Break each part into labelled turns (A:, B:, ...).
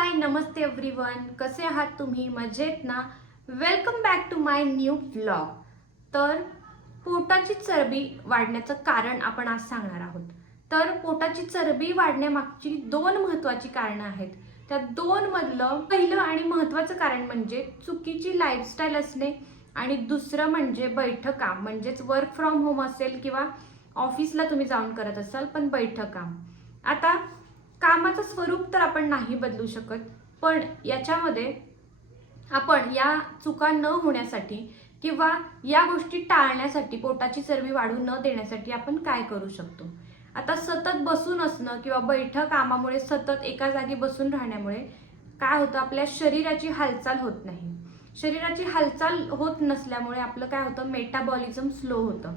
A: हाय नमस्ते everyone कसे आहात तुम्ही? मजेत ना? Welcome back to my new blog तर पोटाची चरबी वाढण्याचं कारण आपण आज सांगणार आहोत. तर पोटाची चरबी वाढण्यामागची दोन महत्त्वाची कारणं आहेत. त्या दोन मधलं पहिलं आणि महत्त्वाचं कारण म्हणजे चुकीची लाईफस्टाईल असणे आणि दुसरं म्हणजे बैठक काम म्हणजेच वर्क फ्रॉम होम असेल किंवा ऑफिसला तुम्ही जाऊन करत असाल पण बैठक काम आता कामाचं स्वरूप तर आपण नाही बदलू शकत. पण याच्यामध्ये आपण या चुका न होण्यासाठी किंवा या गोष्टी टाळण्यासाठी पोटाची चरबी वाढू न देण्यासाठी आपण काय करू शकतो? आता सतत बसून असणं किंवा बैठक कामामुळे सतत एका जागी बसून राहण्यामुळे काय होतं? आपल्या शरीराची हालचाल होत नाही. शरीराची हालचाल होत नसल्यामुळे आपलं काय होतं? मेटाबॉलिझम स्लो होतं.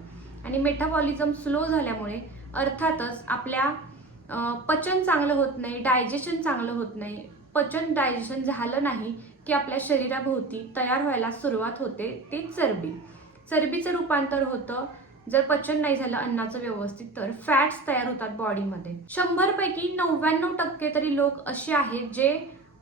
A: आणि मेटाबॉलिझम स्लो झाल्यामुळे अर्थातच आपल्या पचन चांगलं होत नाही डायजेशन चांगलं होत नाही. पचन डायजेशन झालं नाही की आपल्या शरीराभोवती तयार व्हायला सुरुवात होते ते चरबी. चरबीचं रूपांतर होतं. जर पचन नाही झालं अन्नाचं व्यवस्थित तर फॅट्स तयार होतात बॉडीमध्ये शंभर पैकी नव्याण्णव टक्के तरी लोक असे आहेत जे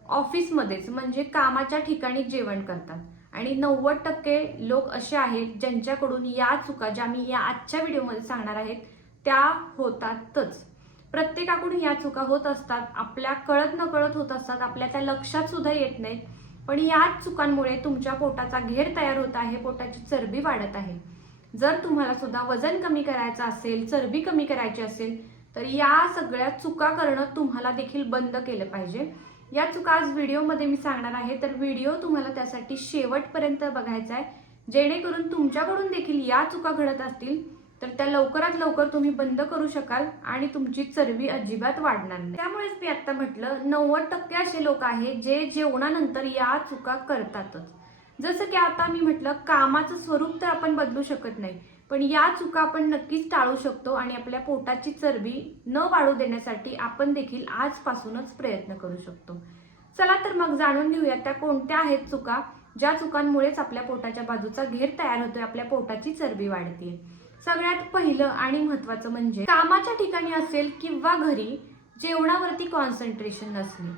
A: ऑफिसमध्येच म्हणजे कामाच्या ठिकाणी जेवण करतात. आणि नव्वद टक्के लोक असे आहेत ज्यांच्याकडून या चुका ज्या मी या आजच्या व्हिडिओमध्ये सांगणार आहेत त्या होतातच. प्रत्येकाकडून या चुका होत असतात आपल्या कळत न कळत होत असतात आपल्या त्या लक्षात सुद्धा येत नाहीत. पण याच चुकांमुळे तुमच्या पोटाचा घेर तयार होत आहे पोटाची चरबी वाढत आहे. जर तुम्हाला सुद्धा वजन कमी करायचं असेल चरबी कमी करायची असेल तर या सगळ्या चुका करणं तुम्हाला देखील बंद केलं पाहिजे. या चुका आज व्हिडिओमध्ये मी सांगणार आहे तर व्हिडिओ तुम्हाला त्यासाठी शेवटपर्यंत बघायचा आहे. जेणेकरून तुमच्याकडून देखील या चुका घडत असतील. तर त्या लवकरात लवकर तुम्ही बंद करू शकाल आणि तुमची चरबी अजिबात वाढणार नाही. त्यामुळेच मी आता म्हटलं नव्वद टक्के असे लोक आहेत जे जेवणानंतर या चुका करतातच. जसं की आता मी म्हटलं कामाचं स्वरूप तर आपण बदलू शकत नाही पण या चुका आपण नक्कीच टाळू शकतो आणि आपल्या पोटाची चरबी न वाढू देण्यासाठी आपण देखील आजपासूनच प्रयत्न करू शकतो. चला तर मग जाणून घेऊया त्या कोणत्या आहेत चुका ज्या चुकांमुळेच आपल्या पोटाच्या बाजूचा घेर तयार होतोय आपल्या पोटाची चरबी वाढते सगळ्यात पहिलं आणि महत्वाचं म्हणजे कामाच्या ठिकाणी असेल किंवा घरी जेवणावरती कॉन्सन्ट्रेशन नसणे.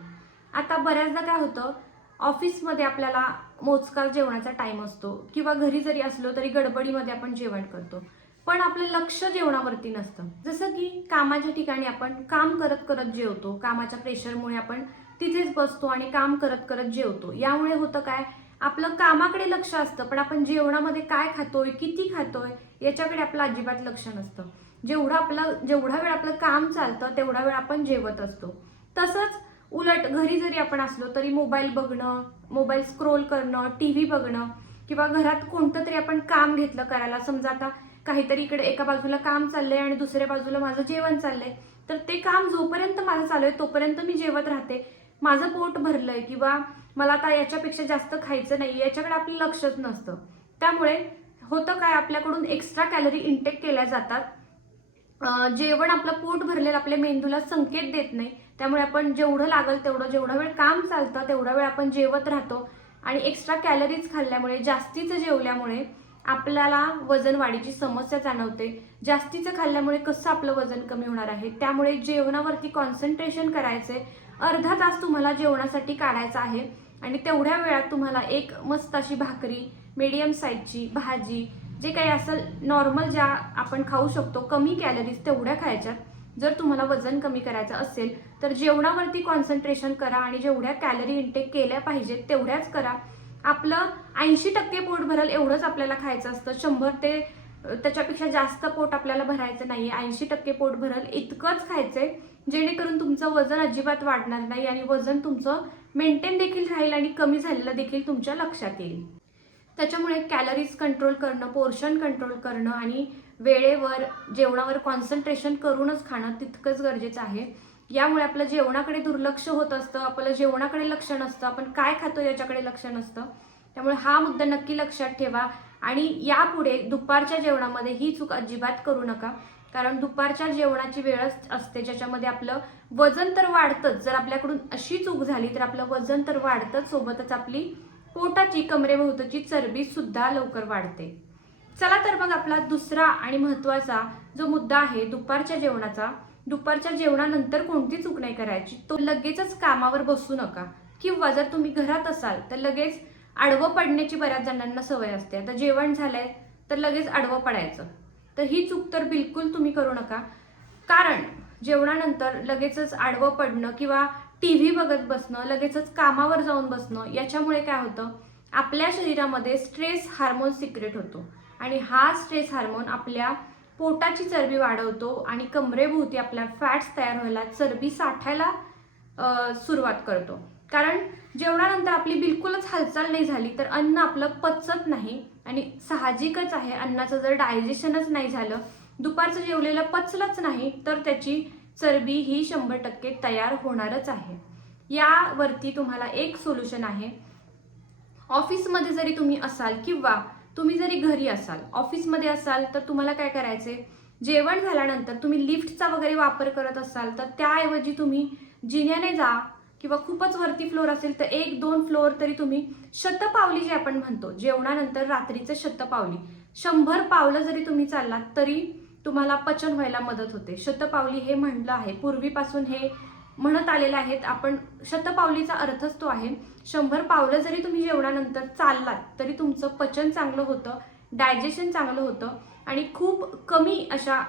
A: आता बऱ्याचदा काय होतं ऑफिसमध्ये आपल्याला मोजका जेवणाचा टाइम असतो किंवा घरी जरी असलो तरी गडबडीमध्ये आपण जेवण करतो. पण आपलं लक्ष जेवणावरती नसतं. जसं की कामाच्या ठिकाणी आपण काम करत करत जेवतो कामाच्या प्रेशरमुळे आपण तिथेच बसतो आणि काम करत करत जेवतो. यामुळे होतं काय आपलं कामाकडे लक्ष असतं पण आपण जेवणामध्ये काय खातोय किती खातोय याच्याकडे आपलं अजिबात लक्ष नसतं. जेवढं आपलं जेवढा वेळ आपलं काम चालतं तेवढा वेळ आपण जेवत असतो. तसंच उलट घरी जरी आपण असलो तरी मोबाईल बघणं मोबाईल स्क्रोल करणं टी व्ही बघणं किंवा घरात कोणतं तरी आपण काम घेतलं करायला समजा आता काहीतरी इकडे एका बाजूला काम चाललंय आणि दुसऱ्या बाजूला माझं जेवण चाललंय तर ते काम जोपर्यंत माझं चालू आहे तोपर्यंत मी जेवत राहते. माझं पोट भरलंय किंवा मला आता याच्यापेक्षा जास्त खायचं नाही याच्याकडे आपलं लक्षच नसतं. त्यामुळे होतं काय आपल्याकडून एक्स्ट्रा कॅलरी इंटेक केल्या जातात. जेवण आपलं पोट भरलेलं आपल्या मेंदूला संकेत देत नाही. त्यामुळे आपण जेवढं लागल तेवढं जेवढा वेळ काम चालतं तेवढा वेळ आपण जेवत राहतो. आणि एक्स्ट्रा कॅलरीज खाल्ल्यामुळे जास्तीचं जेवल्यामुळे आपल्याला वजन वाढीची समस्या जाणवते. जास्तीचं खाल्ल्यामुळे कसं आपलं वजन कमी होणार आहे? त्यामुळे जेवणावरती कॉन्सन्ट्रेशन करायचे. अर्धा तास तुम्हाला जेवणासाठी काढायचा आहे. आणि तेवढ्या वेळात तुम्हाला एक मस्त अशी भाकरी मीडियम साईजची भाजी जे काही असेल नॉर्मल ज्या आपण खाऊ शकतो कमी कॅलरीज तेवढ्या खायच्यात. जर तुम्हाला वजन कमी करायचं असेल तर जेवणावरती कॉन्सन्ट्रेशन करा आणि जेवढ्या कॅलरी इंटेक केल्या पाहिजेत तेवढ्याच करा. आपलं ऐंशी टक्के पोट भरल एवढंच आपल्याला खायचं असतं. शंभर ते त्याच्यापेक्षा जास्त पोट आपल्याला भरायचं नाही ऐंशी टक्के पोट भरल इतकंच खायचंय जेणेकरून तुमचं वजन अजिबात वाढणार नाही आणि वजन तुमचं मेंटेन देखील राहील आणि कमी झालेलं देखील तुमच्या लक्षात येईल. त्याच्यामुळे कॅलरीज कंट्रोल करणं पोर्शन कंट्रोल करणं आणि वेळेवर जेवणावर कॉन्सन्ट्रेशन करूनच खाणं तितकंच गरजेचं आहे. यामुळे आपलं जेवणाकडे दुर्लक्ष होत असतं आपलं जेवणाकडे लक्ष नसतं आपण काय खातो याच्याकडे लक्ष नसतं. त्यामुळे हा मुद्दा नक्की लक्षात ठेवा. आणि यापुढे दुपारच्या जेवणामध्ये ही चूक अजिबात करू नका. कारण दुपारच्या जेवणाची वेळच असते ज्याच्यामध्ये आपलं वजन तर वाढतंच. जर आपल्याकडून अशी चूक झाली तर आपलं वजन तर वाढतंच. सोबतच आपली पोटाची कमरेभोवताची चरबी सुद्धा लवकर वाढते. चला तर मग आपला दुसरा आणि महत्त्वाचा जो मुद्दा आहे दुपारच्या जेवणाचा. दुपारच्या जेवणानंतर कोणती चूक नाही करायची? तो लगेचच कामावर बसू नका. किंवा जर तुम्ही घरात असाल तर लगेच आडवं पडण्याची बऱ्याच जणांना सवय असते. आता जेवण झालंय तर लगेच आडवं पडायचं. तर ही चूक तर बिलकुल तुम्ही करू नका. कारण जेवणानंतर लगेचच आडवं पडणं किंवा टी व्ही बघत बसणं लगेचच कामावर जाऊन बसणं याच्यामुळे काय होतं? आपल्या शरीरामध्ये स्ट्रेस हार्मोन सिक्रेट होतो. आणि हा स्ट्रेस हार्मोन आपल्या पोटाची चरबी वाढवतो आणि कमरेभोवती आपल्या फॅट्स तयार व्हायला चरबी साठायला सुरुवात करतो. कारण जेवणानंतर आपली बिलकुलच हालचाल नाही झाली तर अन्न आपलं पचत नाही. आणि साहजिकच आहे अन्नाचं जर डायजेशनच नाही झालं दुपारचं जेवलेलं पचलंच नाही तर त्याची चरबी ही शंभर टक्के तयार होणारच आहे. यावरती तुम्हाला एक सोल्युशन आहे. ऑफिसमध्ये जरी तुम्ही असाल किंवा तुम्ही जरी घरी असाल ऑफिसमध्ये असाल तर तुम्हाला काय करायचे? जेवण झाल्यानंतर तुम्ही लिफ्टचा वगैरे वापर करत असाल तर त्याऐवजी तुम्ही जिन्याने जा किंवा खूपच वरती फ्लोअर असेल तर एक दोन फ्लोअर तरी तुम्ही शतपावली जे आपण म्हणतो जेवणानंतर रात्रीचं शतपावली. शंभर पावलं जरी तुम्ही चाललात तरी तुम्हाला पचन व्हायला मदत होते. शतपावली हे म्हणलं आहे. पूर्वीपासून हे म्हणत आलेलं आहेत. आपण शतपावलीचा अर्थच तो आहे. शंभर पावलं जरी तुम्ही जेवणानंतर चाललात तरी तुमचं पचन चांगलं होतं डायजेशन चांगलं होतं आणि खूप कमी अशा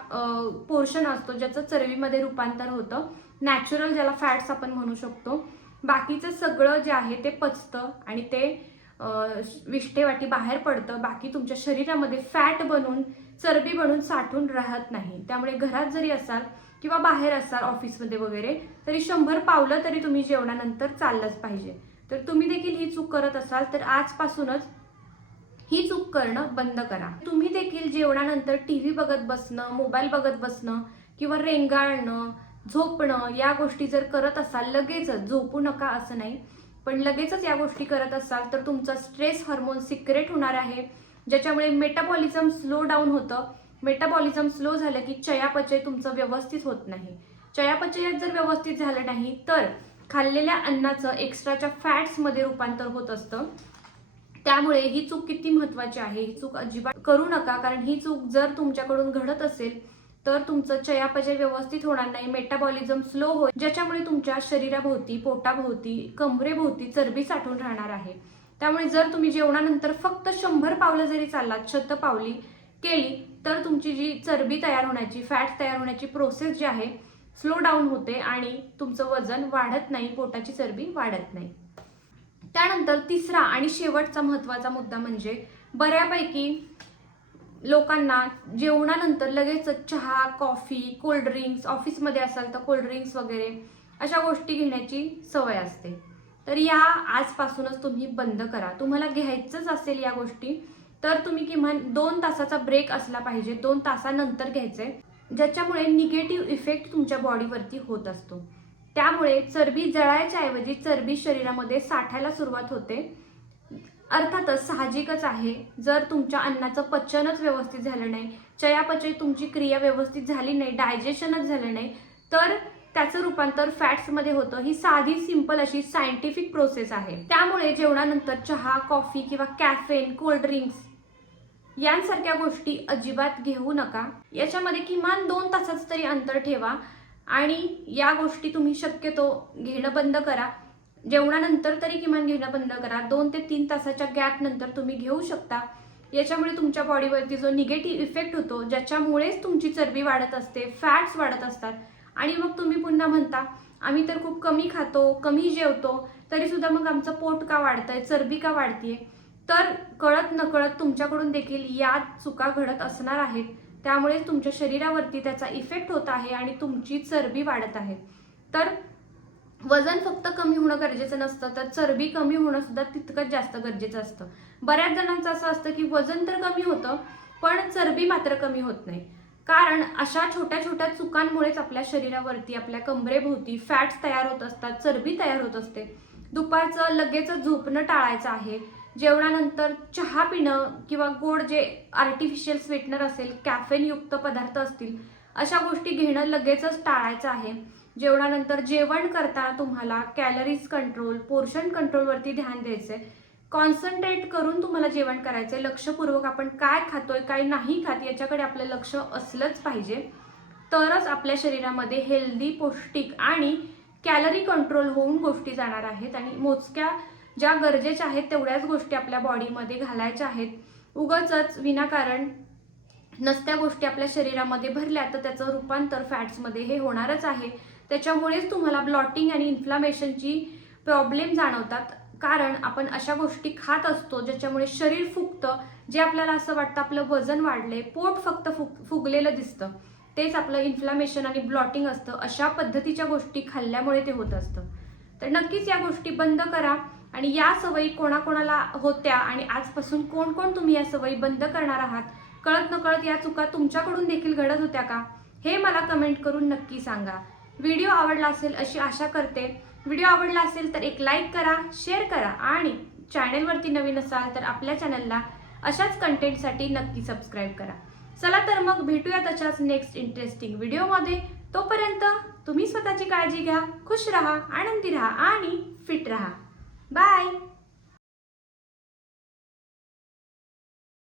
A: पोर्शन असतो ज्याचं चरबीमध्ये रूपांतर होतं. नॅचरल ज्याला फॅट्स आपण म्हणू शकतो. बाकीचं सगळं जे आहे ते पचतं आणि ते विष्टेवाटी विष्ठेवाटी बाहेर पडतं. बाकी तुमच्या शरीरामध्ये फॅट बनून चरबी बनून साठून राहत नाही. त्यामुळे घरात जरी असाल किंवा बाहेर असाल ऑफिसमध्ये वगैरे तरी शंभर पावलं तरी तुम्ही जेवणानंतर चाललंच पाहिजे. तर तुम्ही देखील ही चूक करत असाल तर आजपासूनच ही चूक करणं बंद करा. तुम्ही देखील जेवणानंतर टी व्ही बघत बसणं मोबाईल बघत बसणं किंवा रेंगाळणं झोपणं या गोष्टी जर करत असाल लगेचच झोपू नका असं नाही. पण लगेचच या गोष्टी करत असाल तर तुमचा स्ट्रेस हार्मोन सिक्रेट होणार आहे. ज्याच्यामुळे मेटाबॉलिझम स्लो डाऊन होतं. मेटाबॉलिझम स्लो झालं की चयापचय तुमचं व्यवस्थित होत नाही. चयापचयात जर व्यवस्थित झालं नाही तर खाल्लेल्या अन्नाचं एक्स्ट्राच्या फॅट्समध्ये रूपांतर होत असतं. त्यामुळे ही चूक किती महत्वाची आहे? ही चूक अजिबात करू नका कारण ही चूक जर तुमच्याकडून घडत असेल तर तुमचं चयापचय व्यवस्थित होणार नाही मेटाबॉलिझम स्लो होईल ज्याच्यामुळे तुमच्या शरीराभोवती पोटाभोवती कमरेभोवती चरबी साठून राहणार आहे. त्यामुळे जर तुम्ही जेवणानंतर फक्त शंभर पावलं जरी चाललात शतपावली केली तर तुमची जी चरबी तयार होण्याची फॅट तयार होण्याची प्रोसेस जी आहे स्लो डाऊन होते आणि तुमचं वजन वाढत नाही पोटाची चरबी वाढत नाही. त्यानंतर तिसरा आणि शेवटचा महत्त्वाचा मुद्दा म्हणजे बऱ्यापैकी लोकांना जेवणानंतर लगेच चहा कॉफी कोल्ड्रिंक्स ऑफिसमध्ये असाल तर कोल्ड्रिंक्स वगैरे अशा गोष्टी घेण्याची सवय असते. तर या आजपासूनच तुम्ही बंद करा. तुम्हाला घ्यायचंच असेल या गोष्टी तर तुम्ही किमान दोन तासाचा ब्रेक असला पाहिजे. दोन तासानंतर घ्यायचे ज्याच्यामुळे निगेटिव्ह इफेक्ट तुमच्या बॉडीवरती होत असतो. त्यामुळे चरबी जळायच्या ऐवजी चरबी शरीरामध्ये साठायला सुरुवात होते. अर्थातच साहजिकच आहे. जर तुमच्या अन्नाचं पचनच व्यवस्थित झालं नाही चयापचय तुमची क्रिया व्यवस्थित झाली नाही डायजेशनच झालं नाही तर त्याचं रूपांतर फॅट्समध्ये होतं. ही साधी सिंपल अशी सायंटिफिक प्रोसेस आहे. त्यामुळे जेवणानंतर चहा कॉफी किंवा कॅफेन कोल्ड ड्रिंक्स यांसारख्या गोष्टी अजिबात घेऊ नका. याच्यामध्ये किमान दोन तासाचं तरी अंतर ठेवा आणि या गोष्टी तुम्ही शक्यतो घेणं बंद करा. जेवणानंतर तरी किमान घेणं बंद करा. दोन ते तीन तासाच्या गॅप नंतर तुम्ही घेऊ शकता. याच्यामुळे तुमच्या बॉडीवरती जो निगेटिव्ह इफेक्ट होतो ज्याच्यामुळेच तुमची चरबी वाढत असते फॅट्स वाढत असतात. आणि मग तुम्ही पुन्हा म्हणता आम्ही तर खूप कमी खातो कमी जेवतो तरीसुद्धा मग आमचं पोट का वाढतंय चरबी का वाढतीये? तर कळत नकळत तुमच्याकडून देखील या चुका घडत असणार आहेत. त्यामुळे तुमच्या शरीरावरती त्याचा इफेक्ट होत आहे आणि तुमची चरबी वाढत आहे. तर वजन फक्त कमी होणं गरजेचं नसतं तर चरबी कमी होणं सुद्धा तितकंच जास्त गरजेचं असतं. बऱ्याच जणांचं असं असतं की वजन तर कमी होतं पण चरबी मात्र कमी होत नाही. कारण अशा छोट्या छोट्या चुकांमुळेच आपल्या शरीरावरती आपल्या कमरेभोवती फॅट्स तयार होत असतात चरबी तयार होत असते. दुपारचं लगेच झोपणं टाळायचं आहे. जेवणानंतर चहा पिणं किंवा गोड जे आर्टिफिशियल स्वीटनर असेल कॅफेनयुक्त पदार्थ असतील अशा गोष्टी घेणं लगेचच टाळायचं आहे. जेवणानंतर जेवण करताना तुम्हाला कॅलरीज कंट्रोल पोर्शन कंट्रोलवरती ध्यान द्यायचं आहे कॉन्सन्ट्रेट करून तुम्हाला जेवण करायचं आहे लक्षपूर्वक आपण काय खातोय काय नाही खात याच्याकडे आपलं लक्ष असलंच पाहिजे. तरच आपल्या शरीरामध्ये हेल्दी पौष्टिक आणि कॅलरी कंट्रोल होऊन गोष्टी जाणार आहेत. आणि मोजक्या ज्या गरजेच्या आहेत तेवढ्याच गोष्टी आपल्या बॉडीमध्ये घालायच्या आहेत. उगाचच विनाकारण नसत्या गोष्टी आपल्या शरीरामध्ये भरल्या तर त्याचं रूपांतर फॅट्समध्ये हे होणारच आहे. त्याच्यामुळेच तुम्हाला ब्लॉटिंग आणि इन्फ्लामेशनची प्रॉब्लेम जाणवतात. कारण आपण अशा गोष्टी खात असतो ज्याच्यामुळे शरीर फुगतं जे आपल्याला असं वाटतं आपलं वजन वाढले पोट फक्त फुग फुगलेलं दिसतं. तेच आपलं इन्फ्लामेशन आणि ब्लॉटिंग असतं. अशा पद्धतीच्या गोष्टी खाल्ल्यामुळे ते होत असतं. तर नक्कीच या गोष्टी बंद करा आणि या सवयी कोणाकोणाला होत्या आणि आजपासून कोण कोण तुम्ही या सवयी बंद करणार आहात? कळत नकळत या चुका तुमच्याकडून देखील घडत होत्या का? हे मला कमेंट करून नक्की सांगा. व्हिडिओ आवडला असेल अशी आशा करते. व्हिडिओ आवडला असेल तर एक लाईक करा शेअर करा आणि चॅनेलवरती नवीन असाल तर आपल्या चॅनलला अशाच कंटेंटसाठी नक्की सबस्क्राईब करा. चला तर मग भेटूया तशाच नेक्स्ट इंटरेस्टिंग व्हिडिओमध्ये. तोपर्यंत तुम्ही स्वतःची काळजी घ्या खुश राहा आनंदी राहा आणि फिट राहा. बाय